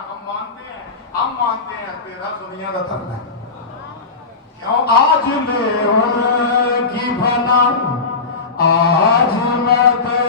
ہم مانتے ہیں تیرا دنیا کا تھرنا ہے کیوں آج لے ان کی بنا آج میں